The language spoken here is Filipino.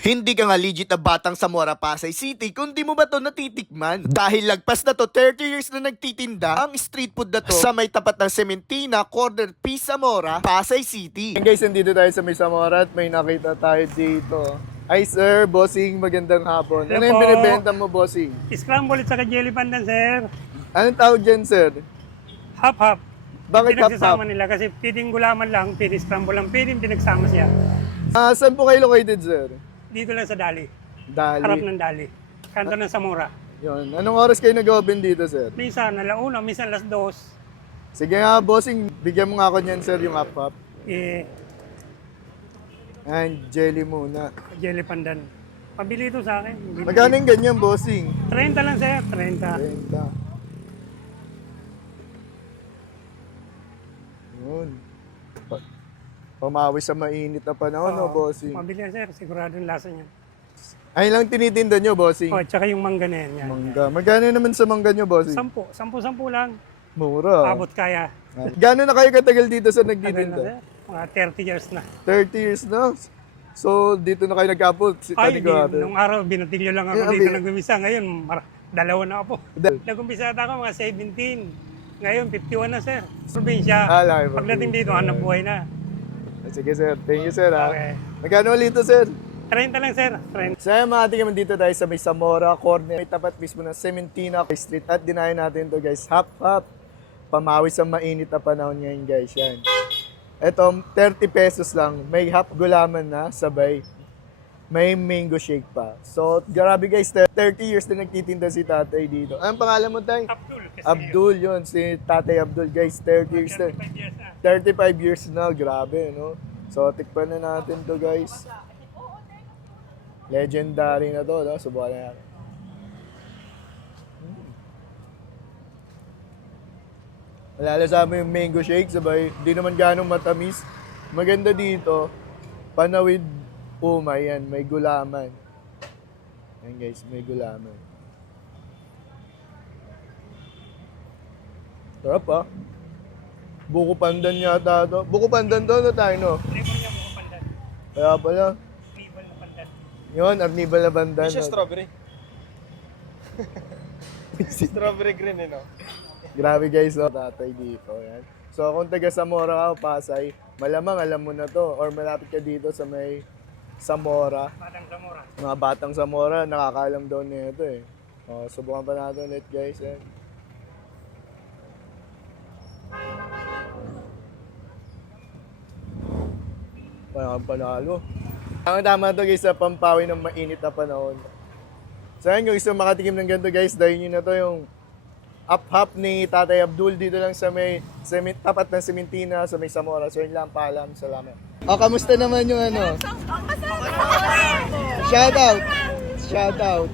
Hindi ka nga legit na batang Zamora, Pasay City kung di mo ba to natitikman. Dahil lagpas na to 30 years na nagtitinda ang street food na to sa may tapat ng Sementina, Corner P. Zamora, Pasay City. And guys, nandito tayo sa may Zamora at may nakita tayo dito. Hi sir, bossing, magandang hapon. Ano Hello yung po. binibenta mo, bossing? Scramble at saka jelly pandan, sir. Anong tawag dyan, sir? Half-half. Bakit Pinagsasama half-half? nila kasi pwedeng gulaman lang, pwedeng scramble lang, pwedeng pinagsama siya. Saan po kayo located, sir? Dito lang sa Dali. Dali. Harap ng Dali. Kanto ng Zamora. Yun. Anong oras kayo nag-open dito, sir? Minsan, alauna, minsan alas 2. Sige nga, bossing, bigyan mo nga ako niyan, sir, yung half-half. And jelly muna. Jelly pandan. Pabili ito sa akin. Magkano yung ganyan, bossing? 30 lang, sir. 30. 30. Yun. Pamawi sa mainit na panahon, no, bossing? Pabili yan, sir. Sigurado yung lasa niya. Ay lang tinitinda nyo, bossing? Oh, tsaka yung mangga na yan. Yan. Mangga. Magkano naman sa mangga nyo, bossing? 10 lang. Mura. Abot kaya. Gano'n na kayo katagal dito sa Tagal na, nagtitinda? sir. Mga 30 years na. 30 years na. So, dito na kayo nag-apot. Ay, nung araw, binatilyo lang ako Yeah, dito nag-umpisa. Ngayon, dalawa na ako. Da- Nag-umpisa ako mga 17. Ngayon, 51 na, sir. Probinsya. Laki pa. Pagdating dito, hanap buhay na. Sige, sir. Thank you, sir. Okay. Magkano ulit ito, sir? 30 lang, sir. 30. So, mga tingin dito tayo sa may Zamora Corner. May tapat mismo ng Sementina Street. At dinayan natin to guys. Hap-hap. Pamawi sa mainit na panahon ngayon, guys. Yan. Ito, 30 pesos lang. May hap gulaman na, sabay. May mango shake pa. So, grabe guys, 30 years na nagtitinda si tatay dito. Anong pangalan mo, tay? Abdul. Kasi Abdul, yun. Si tatay Abdul, guys. 30 years na. 35 years na. 35 years na. Grabe, no? So, tikpan na natin to, guys. Legendary na to, no? Subukan na natin. Malalasama yung mango shake, sabay, di naman ganong matamis. Maganda dito, panawid umay yan, may gulaman. Yan guys, may gulaman. Sarap ah. Buko pandan yata to. Buko pandan to, no tayo no? Flavor niya mga pandan. Kaya pala. Flavor na pandan. Yun, arnibal na pandan. Hindi siya no? strawberry. Strawberry green, eh, no? Grabe guys, no? Tatay dito. Yan. So kung taga Zamora ka, Pasay, malamang alam mo na to. Or malapit ka dito sa may Zamora. Batang Zamora. Mga batang Zamora, nakakaalam daw nito eh. Subukan pa natin ulit guys. Yan. Parang panalo. Ang tama to guys sa pampawi ng mainit na panahon. So yan, kung gusto makatikim ng ganito guys, dahil nyo na to yung up-hop ni Tatay Abdul dito lang sa may tapat ng Sementina sa may Zamora. So yun lang, paalam. Salamat. Kamusta naman yung ano? Shout out! Shout out!